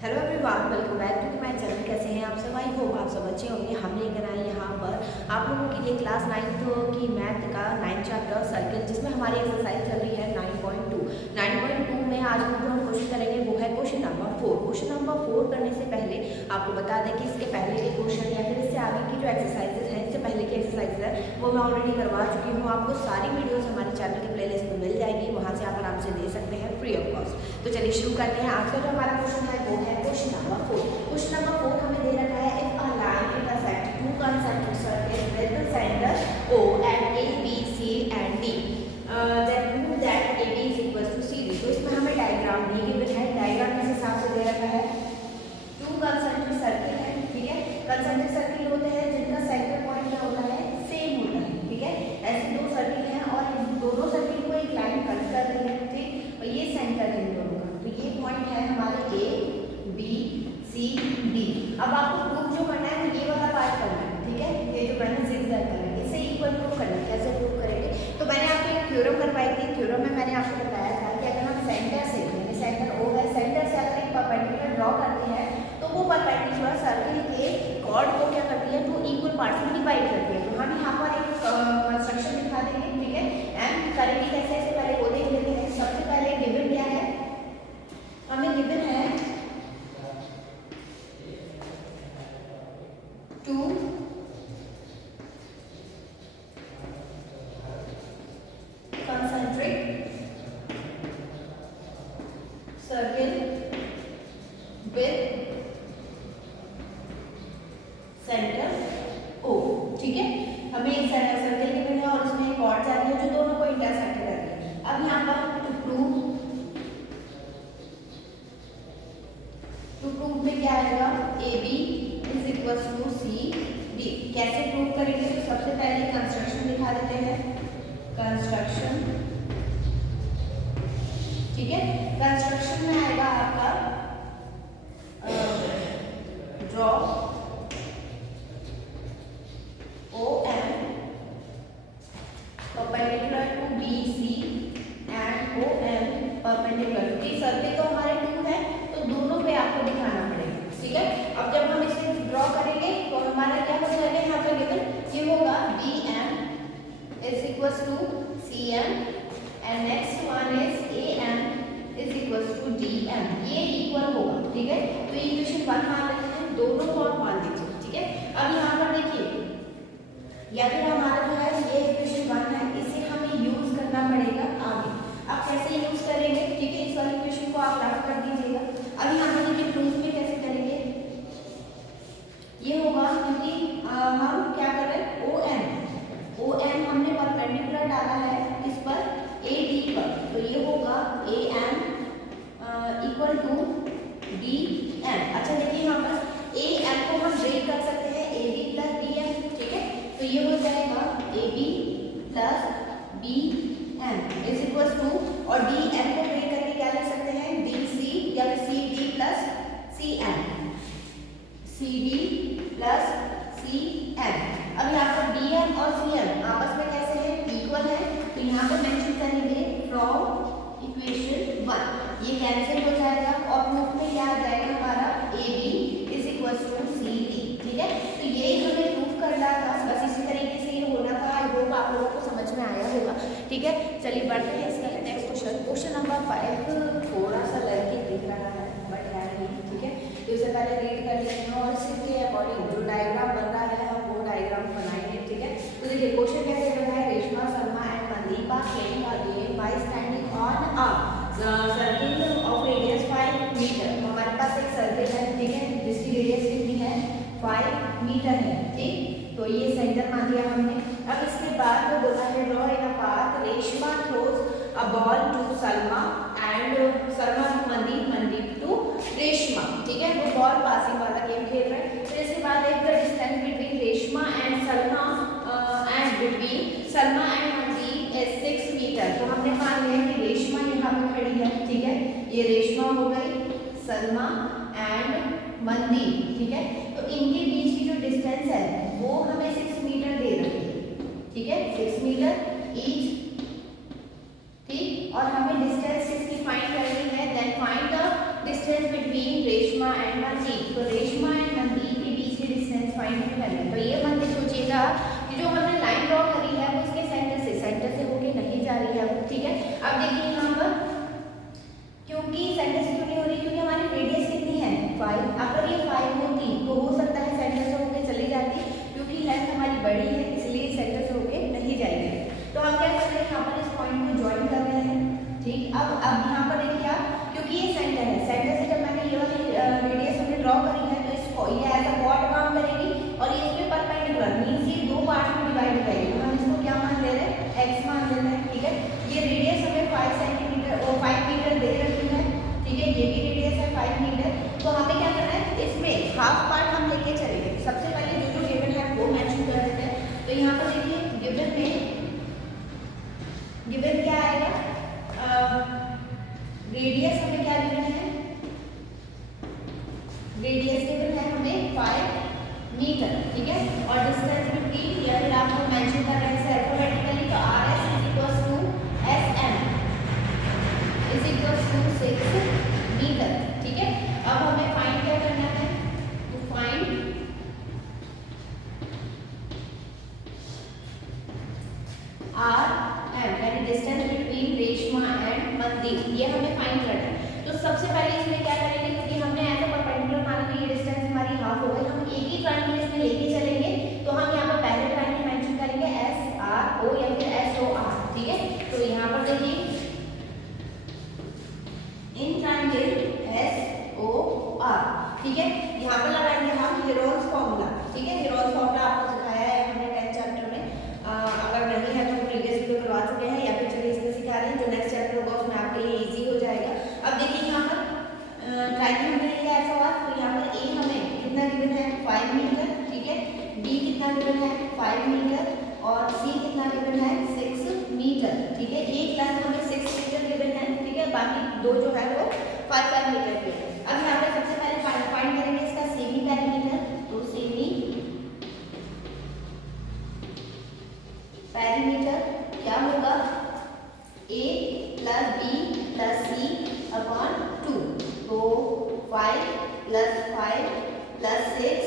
Hello everyone, welcome back to my channel. कैसे हैं आप सब? आई होप आप सब अच्छे होंगे। हम लेकर आए यहाँ पर आप लोगों के लिए क्लास 9th की मैथ का 9th चैप्टर सर्कल, जिसमें हमारी एक्सरसाइज चल रही है 9.2। 9.2 में आज हम जो क्वेश्चन करेंगे वो है क्वेश्चन नंबर 4। क्वेश्चन नंबर 4 करने से पहले आपको बता दें कि इसके पहले के क्वेश्चन या फिर इससे आगे की जो एक्सरसाइजेज हैं, इससे पहले की एक्सरसाइज है वो मैं ऑलरेडी करवा चुकी हूँ। आपको सारी वीडियोज़ हमारे चैनल के प्लेलिस्ट में मिल जाएगी, वहाँ से आप आराम से दे सकते हैं फ्री ऑफ कॉस्ट। तो चलिए शुरू करते हैं। आज का जो हमारा क्वेश्चन है वो है क्वेश्चन नंबर 4। क्वेश्चन नंबर 4 हमें दे रखा है if a line intersect two concentric circle with the centre O at A, B, C and D, then prove that AB is equal to CD। तो इसमें हमें डायग्राम दी गई है। डायग्राम किस हिसाब से दे रखा है, टू कंसेंट्रिक सर्कल है, ठीक है। कंसेंट्रिक सर्कल होते हैं जिनका सेंटर पॉइंट क्या होता है, सेम होता है, ठीक है। ऐसे दो सर्कल हैं और इन दोनों सर्कल को एक लाइन कट कर रही है, ठीक। और ये सेंटर है इन दोनों का, तो ये पॉइंट है हमारे A, B, C, D। अब आपको प्रूफ जो करना है ये वाला पार्ट करना है, ठीक है। ये जो मैंने जिगजैग करना है इसे इक्वल प्रूफ करना है। कैसे प्रूफ करेंगे, तो मैंने आपको एक थ्योरम करवाई थी। थ्योरम में मैंने आपको बताया था कि अगर हम सेंटर से, यानी सेंटर O है, सेंटर से अगर एक परपेंडिकुलर ड्रॉ करते हैं तो वो परपेंडिकुलर सर्कल के कॉर्ड को क्या करती है, तो इक्वल पार्ट्स में डिवाइड करती है। तो हम यहाँ पर एक कंस्ट्रक्शन दिखा देंगे, ठीक है। एंड करेंगे कैसे, इससे पहले वो देख लेते हैं। सबसे पहले गिवन क्या है, हमें गिवन है to concentric circle with center O, ठीक है। हमें एक सर्कल गिवन है और उसमें एक कॉर्ड जा रही है जो दोनों को इंटरसेक्ट कर रही है। अब यहाँ पर टू प्रूव में क्या आएगा, AB is equal to CD। कैसे प्रूव करेंगे, तो सबसे पहले कंस्ट्रक्शन दिखा देते हैं। कंस्ट्रक्शन, ठीक है। कंस्ट्रक्शन में आएगा आपका draw OM perpendicular to BC and OM perpendicular, क्योंकि सर्कल तो हमारे टू है तो दोनों पे आपको दिखाना पड़ेगा, ठीक है। अब जब हम इसे ड्रॉ करेंगे तो हमारा क्या हो जाएगा, यहाँ पर गिवन ये होगा BM is equals to CM and next one is AM is equals to DM। ये इक्वल होगा, ठीक है। तो ये इक्वेशन 1 मान लेते हैं, दोनों को आप मान लीजिए, ठीक है। अब यहाँ पर देखिए, या फिर हमारा जो है ये इक्वेशन 1 है, इसे हमें यूज करना पड़ेगा आगे। अब कैसे यूज करेंगे, ठीक है। इस वाली इक्वेशन को आप रफ कर दीजिएगा। अब यहाँ पर देखिए प्रूफ में कैसे करेंगे, ये होगा क्योंकि हम क्या कर रहे हैं, OM हमने परपेंडिकुलर डाला है किस पर, AD पर, तो ये होगा AM इक्वल टू DM। अच्छा देखिए यहाँ पर AM को हम ब्रेक कर सकते हैं AB प्लस DM, ठीक है। तो ये हो जाएगा AB plus BM is equal to, और DM को ब्रेक करके क्या लिख सकते हैं, DC या फिर CD plus CM, CD plus CM। अब यहाँ पर DM और CM आपस में कैसे हैं, इक्वल है, तो यहाँ पर मेंशन करेंगे फ्रॉम इक्वेशन 1। ये कैंसिल हो जाएगा और प्रूफ में क्या आ जाएगा हमारा, AB is equal to CD, ठीक है। तो ये हमें प्रूफ करना था, बस इसी तरीके से ये होना था। आई होप आप लोगों को समझ में आया होगा, ठीक है। चलिए बढ़ते हैं इसका नेक्स्ट क्वेश्चन। क्वेश्चन नंबर 5 थोड़ा सा लड़के दिख रहा है बट है नहीं, ठीक है। तो इससे पहले रीड कर लेते हैं और इसके अकॉर्डिंग जो डायग्राम बन रहा है हम वो डायग्राम बनाएंगे, ठीक है। तो देखिए क्वेश्चन कैसे बना है, Reshma, Sharma and Mandeep are playing a game by standing on a circle of radius 5 metre. तो हमारे पास एक सर्किल है, ठीक है, जिसकी रेडियस कितनी है, 5 मीटर है, ठीक। तो ये सेंटर मान लिया हमने। अब इसके बाद वो बोला है draw in a path, Reshma throws a ball to Salma and Sharma to Mandeep, Mandeep to Reshma, ठीक है। वो बॉल पासिंग वाला गेम खेल रहे हैं। फिर इसके बाद एक distance between Reshma and Salma and between Salma and Mandeep is 6 metre. तो हमने मान लिया कि रेशमा यहाँ पे खड़ी है, ठीक है। ये रेशमा हो गई, सलमा एंड मनदीप, ठीक है। तो इनके बीच की जो डिस्टेंस है वो हमें 6 मीटर दे रही है, ठीक है, 6 मीटर ईच, ठीक। और हमें डिस्टेंस इसकी फाइंड करनी है, then find the distance between Reshma Reshma and Mandeep. तो रेशमा एंड मनदीप के बीच की डिस्टेंस फाइंड करना है। तो ये मत सोचिएगा कि जो हमने लाइन ड्रॉ करी है वो इसके सेंटर से होके नहीं जा रही है, ठीक है। अब देखिए यहाँ पर क्योंकि सेंटर से क्यों नहीं हो रही, क्योंकि हमारी रेडियस कितनी है 5। अगर ये 5 होती तो हो सकता है सेंटर से होके चली जाती, क्योंकि लेंथ हमारी बड़ी है इसलिए सेंटर से होके नहीं जाएगी। तो हम क्या कर रहे हैं, यहाँ पर इस पॉइंट को ज्वाइन कर रहे हैं, ठीक। अब यहाँ पर देखिए आप, क्योंकि ये सेंटर है, सेंटर से जब मैंने ये वाली रेडियस हमने ड्रॉ करी है तो इसको ये एज अ कॉर्ड काम करेगी और ये इसमें परपेंडिकुलर मींस ये दो पार्ट में डिवाइड करेगी। तो हम इसको क्या मान ले रहे हैं, x मान ले रहे हैं, ठीक है। ये रेडियस हमें 5 सेंटीमीटर और 5 मीटर दे रखी है, ठीक है। ये भी रेडियस है 5 मीटर। तो हमें क्या करना है, इसमें हाफ पार्ट हम लेके चलेंगे। सबसे पहले जो जो गिवन है वो मेंशन कर देते हैं। तो यहाँ पर देखिए गिवन में गिवन क्या आएगा, रेडियस हमें क्या गिवन है, रेडियस गिवन है हमें 5 मीटर, ठीक है। और डिस्टेंस बिटवीन या फिर आपको मेंशन कर रहे हैं अल्फाबेटिकली, तो RS SM = 6 मीटर, ठीक है। अब हमें फाइंड क्या करना है, तो फाइंड RM यानी distance between Reshma and Mandeep, ये हमें फाइंड करना है। तो सबसे पहले इसमें क्या करेंगे, क्योंकि हमने एज अ परपेंडिकुलर मान ली ये डिस्टेंस हमारी हाफ हो गई, हम एक ही ट्रायंगल इसमें लेके चलेंगे। तो हम यहाँ पर पहले ट्रायंगल मेंशन करेंगे SRO या फिर SOR, ठीक है। तो यहाँ पर देखिए इन ट्रायंगल SOR, ठीक है। यहाँ पर लगाएंगे हम हेरोन्स फॉर्मूला, ठीक है। हेरोन्स फॉर्मूला आपको सिखाया है हमने 10th चैप्टर में, अगर नहीं है तो प्रीवियस वीडियो करवा चुके हैं, या फिर चलिए इसमें सिखा रहे हैं, जो नेक्स्ट चैप्टर होगा उसमें आपके लिए इजी हो जाएगा। अब देखिए यहाँ पर ट्रायंगल हमने लिया SOR, तो यहाँ पर A हमें कितना गिवन है 5 मीटर, ठीक है। B कितना गिवन है 5 मीटर और C कितना गिवन है 6 मीटर, ठीक है। एक लाइन हमें 6 मीटर गिवन है, ठीक है। बाकी दो जो है वो 5 मीटर के। अब यहाँ पे सबसे पहले फाइंड करेंगे इसका सेमी पेरीमीटर। तो सेमी पेरीमीटर क्या होगा, A + B + C / 2। तो 5 + 5 + 6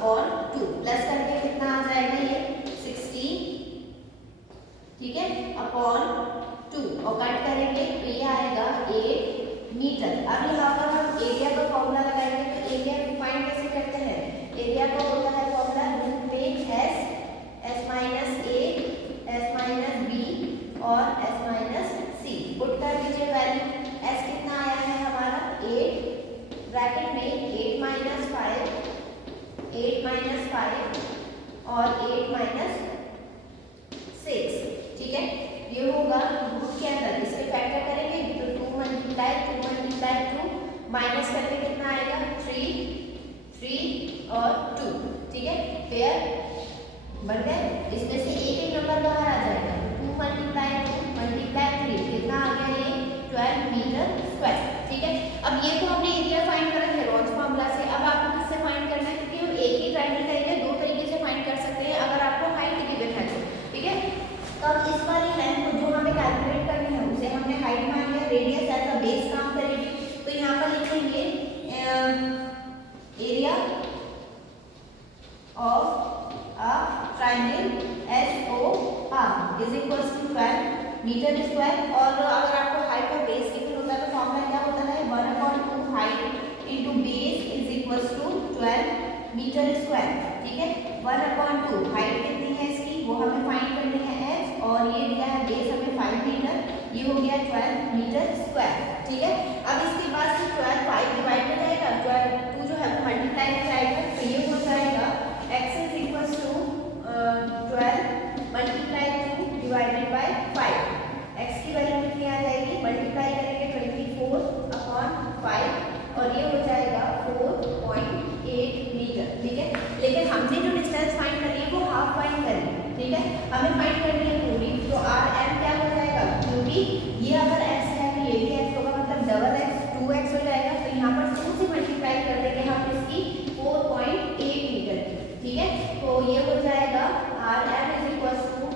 / 2 प्लस करके कितना आ जाएगा ये 16, ठीक है, / 2 और कट करेंगे तो ये आएगा 8 मीटर। अब यहाँ पर हम एरिया का फॉर्मूला लगाएंगे। तो एरिया को फाइंड कैसे करते हैं, एरिया का होता है फॉर्मूला रूट में S - A S - B और S - C। पुट कर दीजिए वैल्यू। S कितना आया है हमारा 8, ब्रैकेट में 8 - 5 और 8 - 6, ठीक है। ये होगा रूट के अंदर, इसके फैक्टर करेंगे तो 2 × 2 माइनस करके कितना आएगा 3 और 2, ठीक है। पेयर बन गए। इसमें से एक एक नंबर बाहर आ जाएगा। 2 × 3 कितना आ गया ये 12 मीटर स्क्वायर, ठीक है। अब ये तो हमने एरिया फाइंड करा हेरोन्स फॉर्मूला से। अब आपको किससे फाइंड करना है, क्योंकि हम एक ही ट्रायंगल का एरिया दो तरीके से फाइंड कर सकते हैं अगर आपको हाइट गिवन है तो, ठीक है। तो अब इस वाली लाइन को जो हमें कैलकुलेट करनी है उसे हमने हाइट मान लिया, रेडियस एज अ बेस काम करेगी। तो यहाँ पर लिखेंगे area of a triangle SOR = 12 metre square. और अगर आपको हाइट का बेस गिवन होता है तो फॉर्मूला क्या होता है 1/2 हाइट × बेस = 12 मीटर स्क्वायर, ठीक है। 1/2 हाइट कितनी है इसकी वो हमें फाइंड करनी है h, और ये दिया है बेस हमें 5 मीटर, ये हो गया 12 मीटर स्क्वायर, ठीक है। अब इसके बाद से 12 5 डिवाइड हो जाएगा, 12 2 जो है वो मल्टीप्लाई हो जाएगा, तो ये हो जाएगा x = 12 × 2 डिवाइडेड बाय 5। x की वैल्यू कितनी आ जाएगी, मल्टीप्लाई करेंगे 24/5 और ये हो जाएगा 4.8 मीटर, ठीक है। लेकिन हमने जो डिस्टेंस फाइंड करनी है वो हाफ फाइंड करनी है, ठीक है। हमें फाइंड करनी है पूरी। तो RM क्या हो जाएगा, क्योंकि ये अगर x है तो ये भी x होगा, मतलब डबल x 2x हो जाएगा। तो यहाँ पर 2 से मल्टीप्लाई कर देंगे हम इसकी 4.8 मीटर की, ठीक है। तो ये हो जाएगा RM =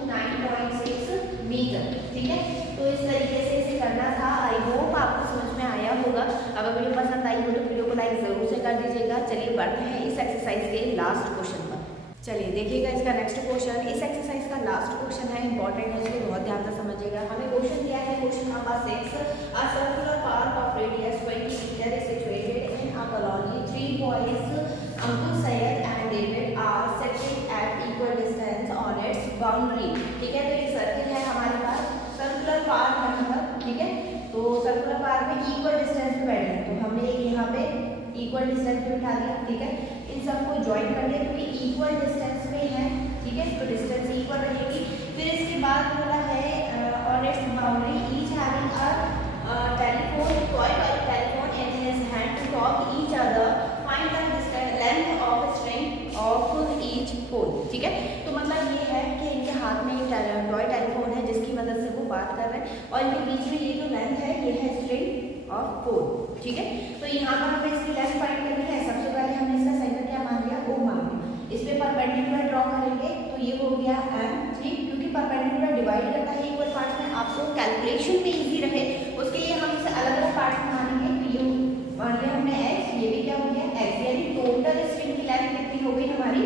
9.6 मीटर, ठीक है। तो इस तरीके से इसे करना था। आई होप आपको समझ में आया होगा। अगर वीडियो पसंद आई हो तो वीडियो को लाइक जरूर से कर चलिए बढ़ते हैं इस एक्सरसाइज के लास्ट क्वेश्चन पर। चलिए देखिएगा इसका नेक्स्ट क्वेश्चन। इस एक्सरसाइज का लास्ट क्वेश्चन है, इंपॉर्टेंट है, इसलिए बहुत ध्यान से समझिएगा। हमें क्वेश्चन दिया है, question number 6, a circular park of radius 20 metre is situated in a colony. 3 boys Ankur, Syed and David are seated at equal distance on its boundary. ठीक है, तो ये सर्किल है हमारे पास, सर्कुलर पार्क है मतलब। ठीक है, तो सर्कुलर पार्क में इक्वल डिस्टेंस पे बैठे हैं, तो हमने यहाँ पे इक्वल डिस्टेंस पे बिठा दिया। ठीक है, इन सबको ज्वाइन कर लिया क्योंकि इक्वल डिस्टेंस पे है। ठीक है, तो डिस्टेंस इक्वल रहेगी। फिर इसके बाद बोला है on its boundary each having a telephone, toy telephone in his hand to talk each other, find the distance length of string of each phone. ठीक है, तो मतलब ये है कि इनके हाथ में टॉय टेलीफोन है जिसकी मदद से वो बात कर रहे हैं, और इनके बीच में ये जो लेंथ है ये है स्ट्रिंग ऑफ फोन। ठीक है, तो यहाँ पर हमें इसकी लेंथ फाइंड करनी है। सबसे पहले हमने इसका सेंटर क्या मान लिया, O मान लिया। इस पे परपेंडिकुलर ड्रॉ करेंगे तो ये हो गया M3, क्योंकि परपेंडिकुलर डिवाइड करता है इक्वल पार्ट में, आपको कैलकुलेशन में इजी रहे उसके लिए हम इसे अलग अलग पार्ट में मानेंगे। तो ये मान लिया हमने X, ये भी क्या हो गया X, यानी टोटल स्ट्रिंग की लेंथ कितनी हो गई हमारी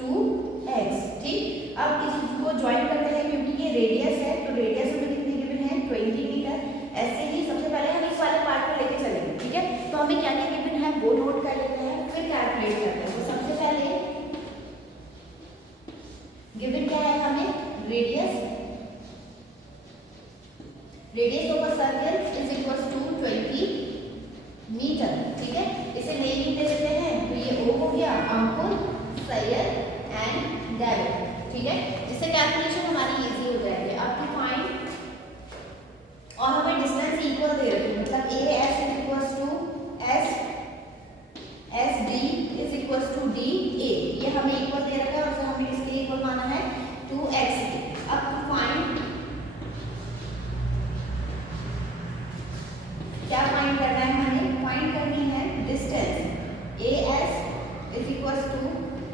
2X। ठीक, अब इसको ज्वाइन करते हैं क्योंकि ये रेडियस है, तो रेडियस हमें कितनी गिवन है 20 मीटर। ऐसे ही सबसे पहले हम इस वाले पार्ट को लेके चलेंगे। ठीक है, तो हमें क्या क्या गिवन है वो नोट कर लेते हैं, फिर कैलकुलेट करते हैं। तो सबसे पहले गिवन क्या है हमें, radius of a circle is equal to 20 metre. ठीक है, इसे नेम दे देते हैं, तो ये O हो गया, अंकुर, सैयद एंड डेविड। ठीक है, जिससे कैलकुलेशन हमारी इजी हो जाएगी। अब टू फाइंड, और हमें डिस्टेंस इक्वल दे रखी है, मतलब AS is equal to SD is equal to DA, ये हमें इक्वल दे रखा है और हमें इसके इक्वल माना है 2X। अब टू फाइंड, क्या फाइंड करना है हमें, फाइंड करनी है distance AS is equal to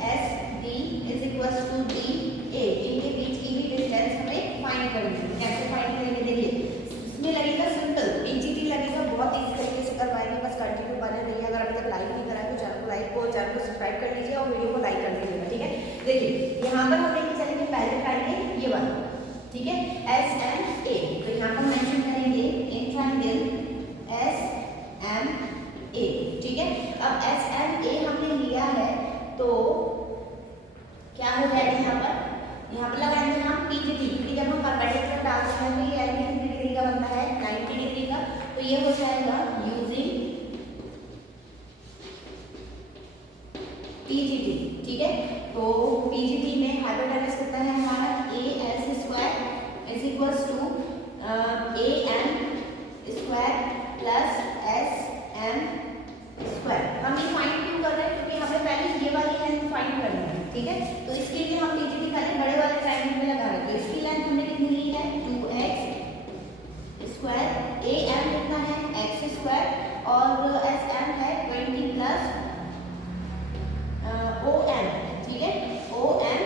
SD is equal to DA, इनके बीच की भी डिस्टेंस हमें फाइंड करनी है। कैसे फाइंड करेंगे, देखिए इसमें लगेगा सिंपल, PGT लगेगा, बहुत इजी तरीके से करवाएंगे, बस कंटिन्यू बने रहिए। अगर अभी तक लाइक नहीं करा है तो चैनल को सब्सक्राइब कर लीजिए और वीडियो को लाइक कर दीजिएगा। ठीक है, देखिए यहाँ पर हम लेके चलेंगे, पहले उठाएंगे ये वाला। ठीक है, SMA, तो यहाँ पर मेंशन करेंगे इन ट्रायंगल SMA। ठीक है, अब SMA हमने लिया है तो क्या हो जाएगा, यहाँ पर लगाएंगे हम PGT, क्योंकि जब हम परपेंडिकुलर डालते हैं तो ये एंगल कितने डिग्री का बनता है 90 डिग्री का, तो ये हो जाएगा यूजिंग PGT। ठीक है, तो PGT में हाइपोटेनस कितना है हमारा, AS square is equal to AM square plus SM square. हम ये फाइंड क्यों कर रहे हैं, क्योंकि हमें पहले ये वाली लेंथ फाइंड करनी है। ठीक है, तो इसके लिए हम PGT पहले बड़े वाले ट्रायंगल में लगा रहे हैं, तो इसकी लेंथ हमने कितनी ली है 2X स्क्वायर, AM कितना है X स्क्वायर और SM है 20 प्लस OM। ठीक है, OM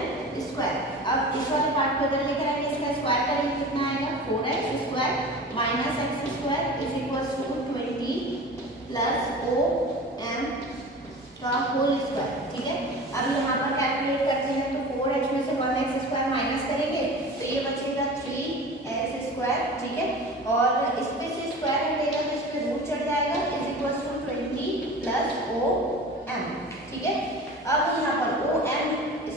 स्क्वायर। अब इस वाले पार्ट को इधर लेकर आएंगे, इसका स्क्वायर करेंगे कितना आएगा 4X square minus X square is equal to 20 plus OM का होल स्क्वायर। ठीक है, अब यहाँ पर कैलकुलेट करते हैं तो 4X में से 1X स्क्वायर माइनस करेंगे तो ये बचेगा 3X स्क्वायर। ठीक है, और इसमें से स्क्वायर हटेगा तो इसमें रूट चढ़ जाएगा is equal to 20 plus OM। ठीक है, अब यहाँ पर OM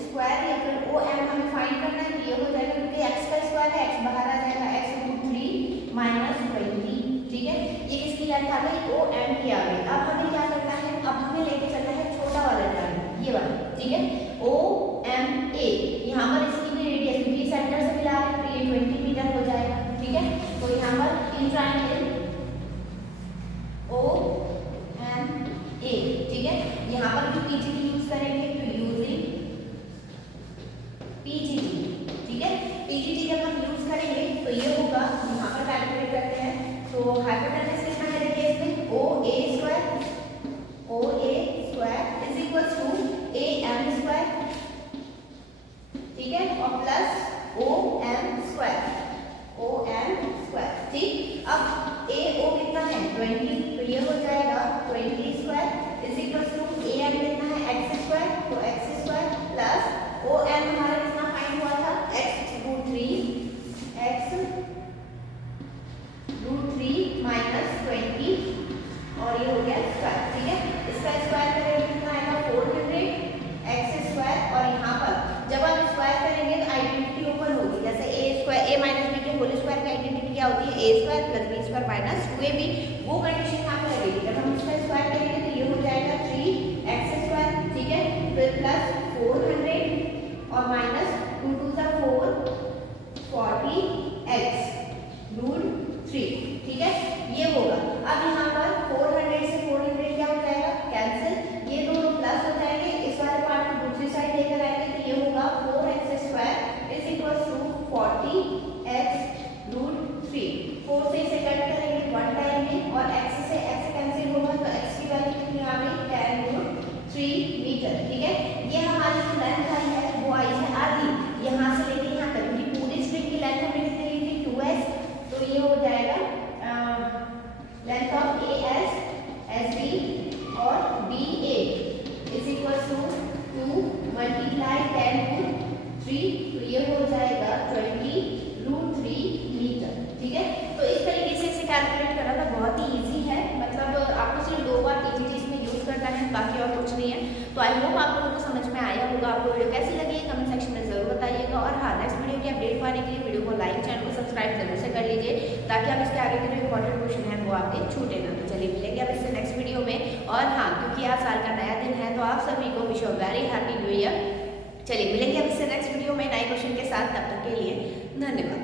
स्क्वायर या फिर OM हमें फाइंड करना है, तो ये हो जाएगा क्योंकि x का स्क्वायर है, x बाहर आ जाएगा, x रूट 3 माइनस 20। ठीक है, ये किसकी लेंथ आ गई, OM की आ गई। अब हमें क्या करना है, अब हमें लेके चलना है छोटा वाला ट्रायंगल, ये वाला। ठीक है, OMA, यहाँ पर इसकी भी रेडियस क्योंकि सेंटर से मिला रहे हैं तो ये 20 मीटर हो जाएगा। ठीक है, तो यहाँ पर इन ट्रायंगल OMA। ठीक है, यहाँ पर भी PGT यूज करेंगे, तो यूजिंग PGT। ठीक है, PGT जब हम यूज करेंगे तो ये होगा, यहाँ पर कैलकुलेट करते हैं, तो हाइपोटेनस कितना है देखिए इसमें OA square is equal to AM square. ठीक है, और प्लस OM स्क्वायर। ठीक, अब AO कितना है 20, तो ये हो जाएगा 20 square is equal to AM metre. ठीक है, ये हमारी जो लेंथ आई है वो आई है आधी, यहाँ से लेके यहाँ तक की पूरी स्ट्रिंग की लेंथ हमने कितनी ली थी 2s, तो ये हो जाएगा लेंथ ऑफ AS SB और BA is equal to 2 multiply 10 to 3, तो ये हो जाएगा 20√3 मीटर। ठीक है, तो इस तरीके से इसे कैलकुलेट करना था, बहुत ही इजी है, मतलब आपको सिर्फ 2 बार एक चीज में यूज करना है, बाकी और कुछ नहीं है। तो आई होप आप लोगों को समझ में आया होगा। आपको वीडियो कैसी लगी है कमेंट सेक्शन में जरूर बताइएगा, और हाँ, नेक्स्ट वीडियो की अपडेट पाने के लिए वीडियो को लाइक, चैनल को सब्सक्राइब जरूर से कर लीजिए, ताकि आप इसके आगे के जो इंपॉर्टेंट क्वेश्चन है वो आपके छूटे ना। तो चलिए मिलेंगे अब इससे नेक्स्ट वीडियो में, और हाँ, क्योंकि आज साल का नया दिन है तो आप सभी को wish a very happy new year. चलिए मिलेंगे अब इससे नेक्स्ट वीडियो में नए क्वेश्चन के साथ, तब तक के लिए धन्यवाद।